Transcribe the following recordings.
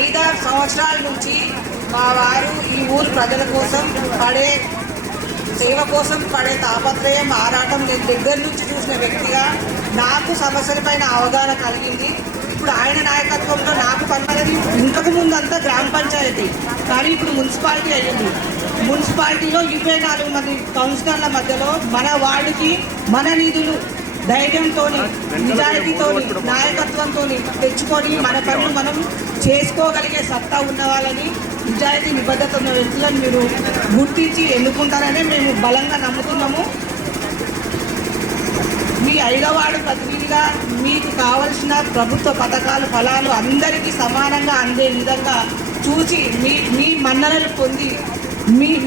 5-6 సంవత్సరాల నుంచి మా వారు ఈ ఊరు ప్రజల కోసం పడే సేవ కోసం పడే తాపత్రయం ఆరాటం నేను దగ్గర నుంచి చూసిన వ్యక్తిగా నాకు సమస్యలపైన అవగాహన కలిగింది. ఇప్పుడు ఆయన నాయకత్వంలో నాకు పన్నది ఇంతకు ముందు అంతా గ్రామ పంచాయతీ, కానీ ఇప్పుడు మున్సిపాలిటీ అయ్యింది. మున్సిపాలిటీలో 24 మంది కౌన్సిలర్ల మధ్యలో మన వార్డుకి మన నిధులు ధైర్యంతో నిజాయితీతో నాయకత్వంతో తెచ్చుకొని మన పనులు మనం చేసుకోగలిగే సత్తా ఉన్న వాళ్ళని, నిజాయితీ నిబద్ధత ఉన్న వ్యక్తులను మీరు గుర్తించి ఎన్నుకుంటారనే మేము బలంగా నమ్ముతున్నాము. మీ 5వ వార్డు ప్రతినిధిగా మీకు కావలసిన ప్రభుత్వ పథకాలు ఫలాలు అందరికీ సమానంగా అందే విధంగా చూసి మీ మన్ననలు పొంది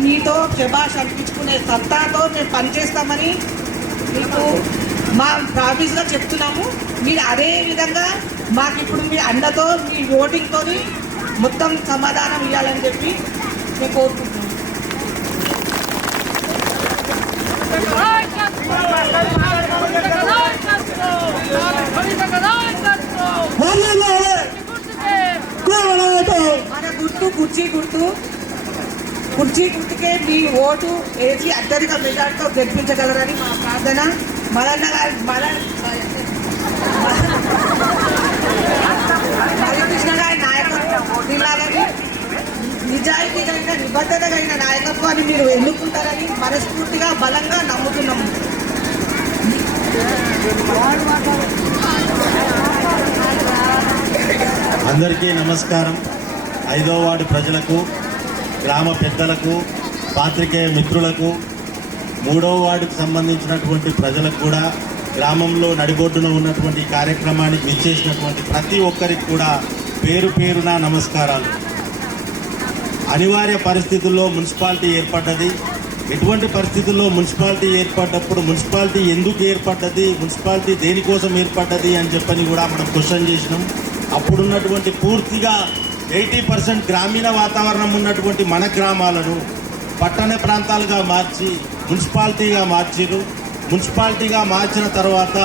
మీతో శభాష్ అనిపించుకునే సత్తాతో మేము పనిచేస్తామని మీకు మా ప్రాఫీస్గా చెప్తున్నాము. మీరు అదే విధంగా మాకు ఇప్పుడు మీ అండతో మీ ఓటింగ్తో మొత్తం సమాధానం ఇవ్వాలని చెప్పి మేము కోరుకుంటున్నాము. మన గుర్తు కుర్చీ గుర్తుకే మీ ఓటు వేసి అత్యధిక మెజార్టీతో గెలిపించగలరని మా ప్రార్థన. మరికృష్ణ గారి నాయకత్వం ఇలాగని నిజాయితీ కలిగిన నిబద్ధత కలిగిన నాయకత్వాన్ని మీరు ఎన్నుకుంటారని మనస్ఫూర్తిగా బలంగా నమ్ముతున్నాము. అందరికీ నమస్కారం. 5వ వార్డు ప్రజలకు, గ్రామ పెద్దలకు, పాత్రికేయ మిత్రులకు, 3వ వార్డుకు సంబంధించినటువంటి ప్రజలకు కూడా, గ్రామంలో నడిబొడ్డున ఉన్నటువంటి కార్యక్రమానికి విచ్చేసినటువంటి ప్రతి ఒక్కరికి కూడా పేరు పేరున నమస్కారాలు. అనివార్య పరిస్థితుల్లో మున్సిపాలిటీ ఏర్పడ్డది. ఎటువంటి పరిస్థితుల్లో మున్సిపాలిటీ ఏర్పడ్డప్పుడు మున్సిపాలిటీ ఎందుకు ఏర్పడ్డది, మున్సిపాలిటీ దేనికోసం ఏర్పడ్డది అని చెప్పని కూడా మనం క్వశ్చన్ చేసినాం. అప్పుడున్నటువంటి పూర్తిగా 80% గ్రామీణ వాతావరణం ఉన్నటువంటి మన గ్రామాలను పట్టణ ప్రాంతాలుగా మార్చి మున్సిపాలిటీగా మార్చిరు. మున్సిపాలిటీగా మార్చిన తర్వాత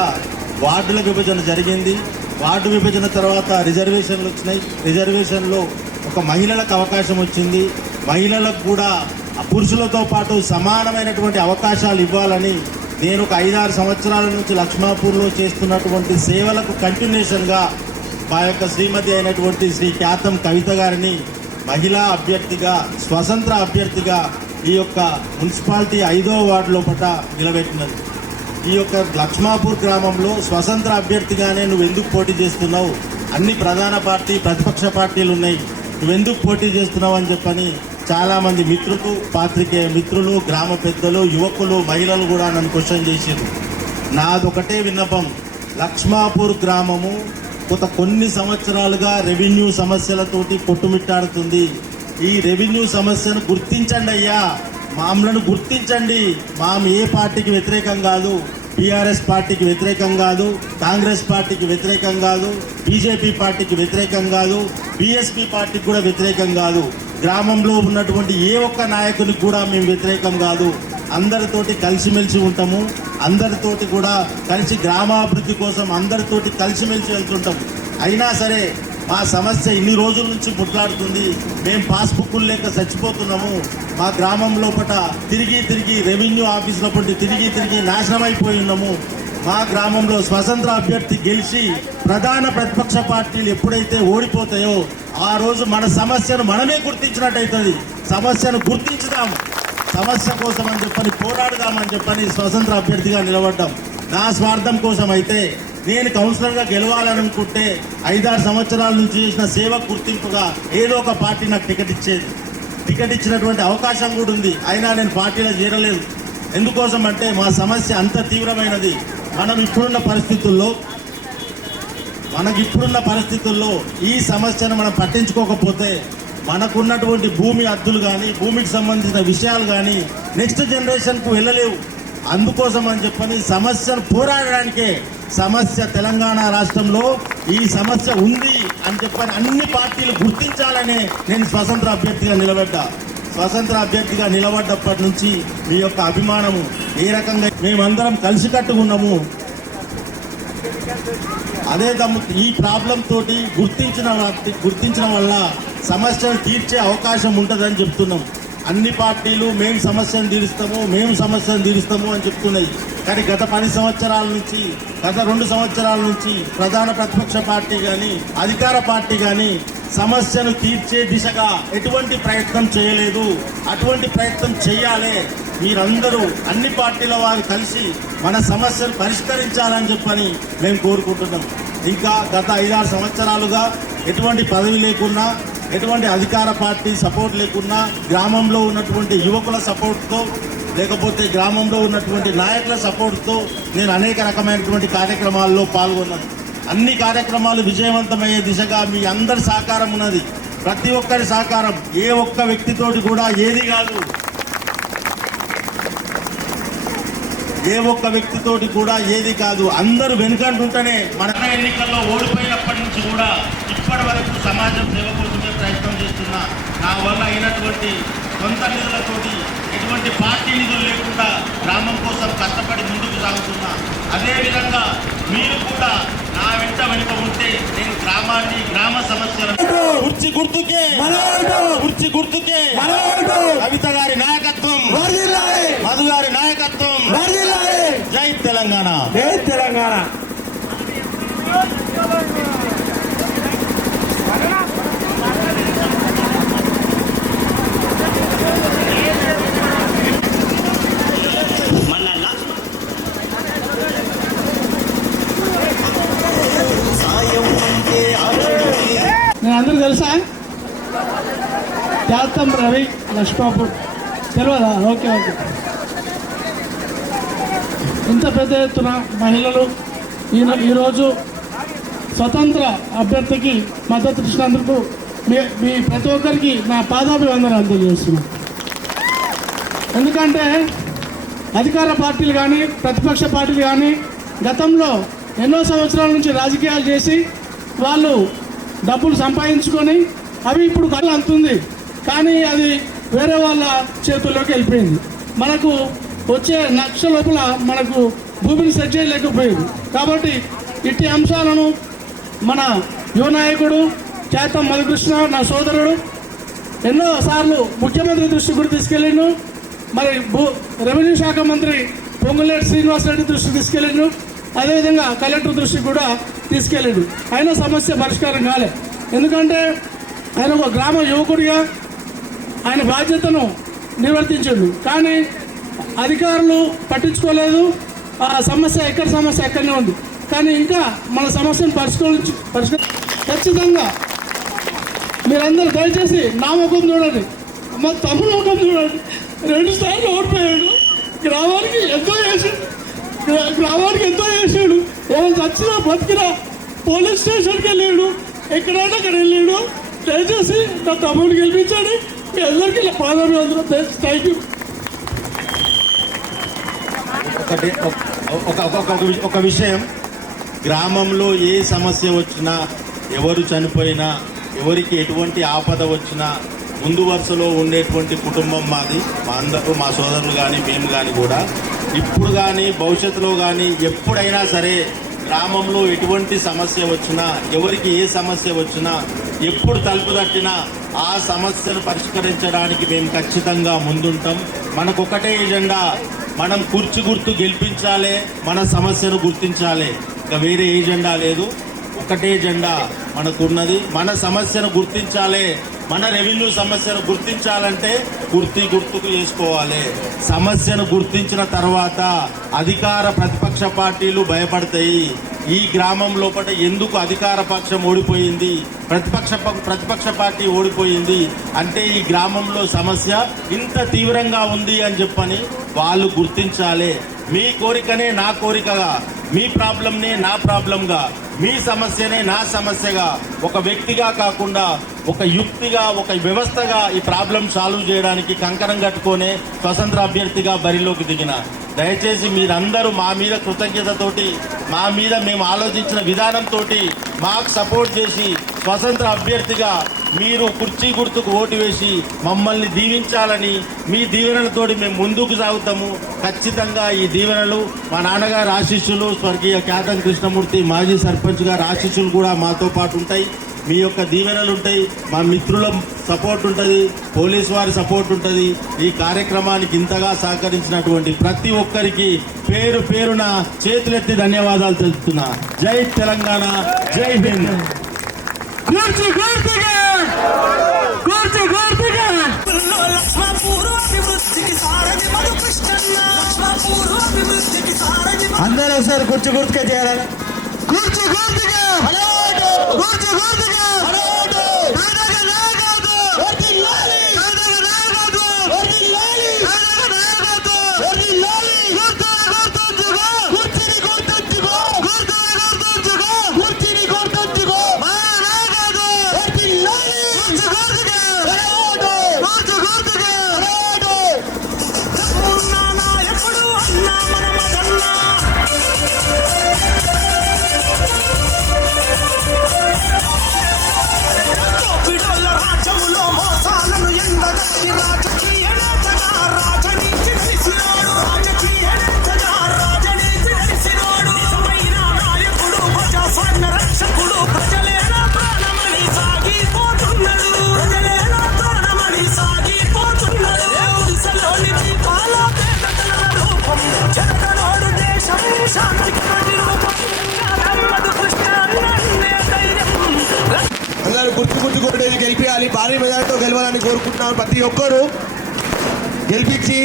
వార్డుల విభజన జరిగింది. వార్డు విభజన తర్వాత రిజర్వేషన్లు వచ్చినాయి. రిజర్వేషన్లో ఒక మహిళలకు అవకాశం వచ్చింది. మహిళలకు కూడా పురుషులతో పాటు సమానమైనటువంటి అవకాశాలు ఇవ్వాలని నేను ఒక 5-6 సంవత్సరాల నుంచి లక్ష్మాపూర్లో చేస్తున్నటువంటి సేవలకు కంటిన్యూషన్గా మా యొక్క శ్రీమతి అయినటువంటి శ్రీ ఖ్యాతం కవిత గారిని మహిళా అభ్యర్థిగా, స్వతంత్ర అభ్యర్థిగా ఈ యొక్క మున్సిపాలిటీ 5వ వార్డు లోపల నిలబెట్టినది. ఈ యొక్క లక్ష్మాపూర్ గ్రామంలో స్వతంత్ర అభ్యర్థిగానే నువ్వు ఎందుకు పోటీ చేస్తున్నావు, అన్ని ప్రధాన పార్టీ ప్రతిపక్ష పార్టీలు ఉన్నాయి, నువ్వెందుకు పోటీ చేస్తున్నావు అని చెప్పని చాలామంది మిత్రులు, పాత్రికేయ మిత్రులు, గ్రామ పెద్దలు, యువకులు, మహిళలు కూడా నన్ను క్వశ్చన్ చేశారు. నాదొకటే విన్నపం, లక్ష్మాపూర్ గ్రామము కొన్ని సంవత్సరాలుగా రెవెన్యూ సమస్యలతోటి కొట్టుమిట్టాడుతుంది. ఈ రెవెన్యూ సమస్యను గుర్తించండి అయ్యా, మామలను గుర్తించండి. ఏ పార్టీకి వ్యతిరేకం కాదు, టీఆర్ఎస్ పార్టీకి వ్యతిరేకం కాదు, కాంగ్రెస్ పార్టీకి వ్యతిరేకం కాదు, బీజేపీ పార్టీకి వ్యతిరేకం కాదు, బీఎస్పీ పార్టీకి కూడా వ్యతిరేకం కాదు. గ్రామంలో ఉన్నటువంటి ఏ ఒక్క నాయకునికి కూడా మేము వ్యతిరేకం కాదు. అందరితోటి కలిసిమెలిసి ఉంటాము. అందరితోటి కూడా కలిసి గ్రామాభివృద్ధి కోసం అందరితోటి కలిసిమెలిసి వెళ్తుంటాం. అయినా సరే మా సమస్య ఇన్ని రోజుల నుంచి ముట్లాడుతుంది. మేము పాస్బుక్లు లేక చచ్చిపోతున్నాము. మా గ్రామం లోపల తిరిగి రెవెన్యూ ఆఫీస్ లోపల తిరిగి నాశనం అయిపోయి ఉన్నాము. మా గ్రామంలో స్వతంత్ర అభ్యర్థి గెలిచి ప్రధాన ప్రతిపక్ష పార్టీలు ఎప్పుడైతే ఓడిపోతాయో ఆ రోజు మన సమస్యను మనమే గుర్తించినట్టయితుంది. సమస్యను గుర్తించుదాం, సమస్య కోసం అని చెప్పని పోరాడుదామని చెప్పని స్వతంత్ర అభ్యర్థిగా నిలబడ్డాం. నా స్వార్థం కోసం అయితే నేను కౌన్సిలర్గా గెలవాలనుకుంటే 5-6 సంవత్సరాల నుంచి చేసిన సేవ గుర్తింపుగా ఏదో ఒక పార్టీ నాకు టికెట్ ఇచ్చేది. టికెట్ ఇచ్చినటువంటి అవకాశం కూడా ఉంది. అయినా నేను పార్టీలో చేరలేదు. ఎందుకోసం అంటే మా సమస్య అంత తీవ్రమైనది. మనకి ఇప్పుడున్న పరిస్థితుల్లో ఈ సమస్యను మనం పట్టించుకోకపోతే మనకున్నటువంటి భూమి హద్దులు కానీ, భూమికి సంబంధించిన విషయాలు కానీ నెక్స్ట్ జనరేషన్కు వెళ్ళలేవు. అందుకోసం అని చెప్పని సమస్యను పోరాడడానికే సమస్య తెలంగాణ రాష్ట్రంలో ఈ సమస్య ఉంది అని చెప్పని అన్ని పార్టీలు గుర్తించాలనే నేను స్వతంత్ర అభ్యర్థిగా నిలబడ్డా. స్వతంత్ర అభ్యర్థిగా నిలబడ్డప్పటి నుంచి మీ యొక్క అభిమానము ఏ రకంగా మేమందరం కలిసికట్టుగా ఉన్నాము. అదే ఈ ప్రాబ్లం తోటి గుర్తించిన వల్ల సమస్యను తీర్చే అవకాశం ఉంటుందని చెప్తున్నాం. అన్ని పార్టీలు మేము సమస్యను తీరుస్తాము అని చెప్తున్నాయి. కానీ గత 10 సంవత్సరాల నుంచి, గత 2 సంవత్సరాల నుంచి ప్రధాన ప్రతిపక్ష పార్టీ కానీ అధికార పార్టీ కానీ సమస్యను తీర్చే దిశగా ఎటువంటి ప్రయత్నం చేయలేదు. అటువంటి ప్రయత్నం చేయాలి. మీరందరూ అన్ని పార్టీల వారు కలిసి మన సమస్యను పరిష్కరించాలని చెప్పని మేము కోరుకుంటున్నాం. ఇంకా గత 5-6 సంవత్సరాలుగా ఎటువంటి పదవి లేకున్నా, ఎటువంటి అధికార పార్టీ సపోర్ట్ లేకున్నా, గ్రామంలో ఉన్నటువంటి యువకుల సపోర్ట్తో, లేకపోతే గ్రామంలో ఉన్నటువంటి నాయకుల సపోర్ట్తో నేను అనేక రకమైనటువంటి కార్యక్రమాల్లో పాల్గొన్నాను. అన్ని కార్యక్రమాలు విజయవంతమయ్యే దిశగా మీ అందరి సహకారం ఉన్నది. ప్రతి ఒక్కరి సహకారం, ఏ ఒక్క వ్యక్తితోటి కూడా ఏది కాదు, అందరూ వెనుకంటుంటేనే మన ఎన్నికల్లో ఓడిపోయినప్పటి నుంచి కూడా ఇప్పటి వరకు సమాజం సేవ కోసమే ప్రయత్నం చేస్తున్నా. నా వల్ల అయినటువంటి సొంత నిధులతోటి, ఎటువంటి పార్టీ నిధులు లేకుండా గ్రామం కోసం కష్టపడి ముందుకు సాగుతున్నా. అదేవిధంగా మీరు కూడా నా వెనుక ఉంటే నేను గ్రామాన్ని, గ్రామ సమస్యలను కుర్చీ గుర్తుకే కవిత గారి నాయకత్వం, మధు గారి నాయకత్వం. జై తెలంగాణ. నేను అందరూ తెలుసా? త్యాతం రవి లక్ష్మాపు తెలియదా? ఓకే. ఇంత పెద్ద ఎత్తున మహిళలు ఈరోజు స్వతంత్ర అభ్యర్థికి మద్దతు ఇచ్చినందుకు మీ ప్రతి ఒక్కరికి నా పాదాభివందనాలు తెలియజేస్తున్నాను. ఎందుకంటే అధికార పార్టీలు కానీ ప్రతిపక్ష పార్టీలు కానీ గతంలో ఎన్నో సంవత్సరాల నుంచి రాజకీయాలు చేసి వాళ్ళు డబ్బులు సంపాదించుకొని అవి ఇప్పుడు కళ్ళు అంతుంది, కానీ అది వేరే వాళ్ళ చేతుల్లోకి వెళ్ళిపోయింది. మనకు వచ్చే లక్ష లోపల మనకు భూమిని సెట్ చేయలేకపోయింది. కాబట్టి ఇట్టి అంశాలను మన యువ నాయకుడు చేతం మధుకృష్ణ, నా సోదరుడు, ఎన్నోసార్లు ముఖ్యమంత్రి దృష్టికి కూడా తీసుకెళ్ళిండు. మరి రెవెన్యూ శాఖ మంత్రి పొంగులేటి శ్రీనివాసరెడ్డి దృష్టికి తీసుకెళ్ళిండు. అదేవిధంగా కలెక్టర్ దృష్టికి కూడా తీసుకెళ్ళాడు. అయినా సమస్య పరిష్కారం కాలే. ఎందుకంటే ఆయన ఒక గ్రామ యువకుడిగా ఆయన బాధ్యతను నిర్వర్తించాడు, కానీ అధికారులు పట్టించుకోలేదు. ఆ సమస్య ఎక్కడనే ఉంది. కానీ ఇంకా మన సమస్యను ఖచ్చితంగా మీరందరూ దయచేసి నా ముఖం చూడండి, మా తమ్ముడు ముఖం చూడండి. 2 సార్లు ఓడిపోయాడు. గ్రామానికి ఎంతో చేశాడు. ఏమైనా చచ్చినా బతికినా పోలీస్ స్టేషన్కి వెళ్ళాడు, ఎక్కడైనా అక్కడ వెళ్ళాడు. దయచేసి నా తమ్ముడిని గెలిపించండి. మీ అందరికీ పాదాభివందనం. Thank you. ఒక విషయం, గ్రామంలో ఏ సమస్య వచ్చినా, ఎవరు చనిపోయినా, ఎవరికి ఎటువంటి ఆపద వచ్చినా ముందు వరుసలో ఉండేటువంటి కుటుంబం మాది. మా సోదరులు కానీ మేము కానీ కూడా ఇప్పుడు కానీ భవిష్యత్తులో కానీ ఎప్పుడైనా సరే గ్రామంలో ఎటువంటి సమస్య వచ్చినా, ఎవరికి ఏ సమస్య వచ్చినా, ఎప్పుడు తలుపు తట్టినా ఆ సమస్యను పరిష్కరించడానికి మేము ఖచ్చితంగా ముందుంటాం. మనకొకటే ఎజెండా, మనం కుర్చీ గుర్తు గెలిపించాలి, మన సమస్యను గుర్తించాలి. ఇంకా వేరే ఎజెండా లేదు. ఒకటే ఎజెండా మనకున్నది, మన సమస్యను గుర్తించాలి. మన రెవెన్యూ సమస్యను గుర్తించాలంటే గుర్తుకు చేసుకోవాలి. సమస్యను గుర్తించిన తర్వాత అధికార ప్రతిపక్ష పార్టీలు భయపడతాయి. ఈ గ్రామం లోపల ఎందుకు అధికార పక్షం ఓడిపోయింది, ప్రతిపక్ష పార్టీ ఓడిపోయింది అంటే ఈ గ్రామంలో సమస్య ఇంత తీవ్రంగా ఉంది అని చెప్పని వాళ్ళు గుర్తించాలి. మీ కోరికనే నా కోరికగా, మీ ప్రాబ్లంనే నా ప్రాబ్లంగా, మీ సమస్యనే నా సమస్యగా, ఒక వ్యక్తిగా కాకుండా ఒక యుక్తిగా, ఒక వ్యవస్థగా ఈ ప్రాబ్లం సాల్వ్ చేయడానికి కంకణం కట్టుకునే స్వతంత్ర అభ్యర్థిగా బరిలోకి దిగిన. దయచేసి మీరందరూ మా మీద కృతజ్ఞతతోటి, మా మీద మేము ఆలోచించిన విధానంతో మాకు సపోర్ట్ చేసి స్వతంత్ర అభ్యర్థిగా మీరు కుర్చీ గుర్తుకు ఓటు వేసి మమ్మల్ని దీవించాలని, మీ దీవెనలతోటి మేము ముందుకు సాగుతాము. ఖచ్చితంగా ఈ దీవెనలు మా నాన్నగారు ఆశీస్సులు, స్వర్గీయ క్యాతం కృష్ణమూర్తి మాజీ సర్పంచ్ గారు ఆశీస్సులు కూడా మాతో పాటు ఉంటాయి. మీ యొక్క దీవెనలు ఉంటాయి, మా మిత్రుల సపోర్ట్ ఉంటుంది, పోలీస్ వారి సపోర్ట్ ఉంటుంది. ఈ కార్యక్రమానికి ఇంతగా సహకరించినటువంటి ప్రతి ఒక్కరికి పేరు పేరున చేతులెత్తి ధన్యవాదాలు తెలుపుతున్నా. జై తెలంగాణ, జై హింద్. అందరూ ఒకసారి కుర్చీ గుర్తుగా చేయాలి. కుర్చీ గుర్తుగా కుర్చీ గుర్తుగా అందరూ గుర్తు కొట్టేది గెలిపించాలి. భారీ మెజార్టీతో గెలవాలని కోరుకుంటున్నాం. ప్రతి ఒక్కరు గెలిపించి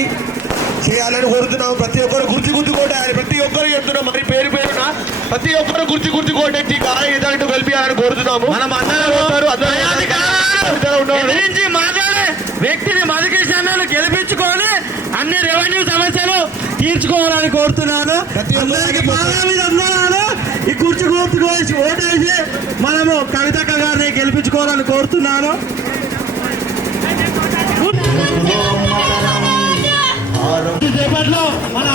చేయాలని కోరుతున్నాం. ప్రతి ఒక్కరు గుర్తు కొట్టాలి. ప్రతి ఒక్కరు చెప్తున్నాం. మరి పేరు పేరున ప్రతి ఒక్కరు గుర్తు కొట్టేసి భారీ మెజార్టీతో గెలిపించాలని కోరుతున్నాము. మనం మాట్లాడే వ్యక్తిని మధుకృష్ణను గెలిపించుకొని అన్ని రెవెన్యూ సమస్యలు తీర్చుకోవాలని కోరుతున్నాను. ఈ కుర్చీ గుర్తుకోసి ఓటేసి మనము కవితక్క గారిని గెలిపించుకోవాలని కోరుతున్నాను. మన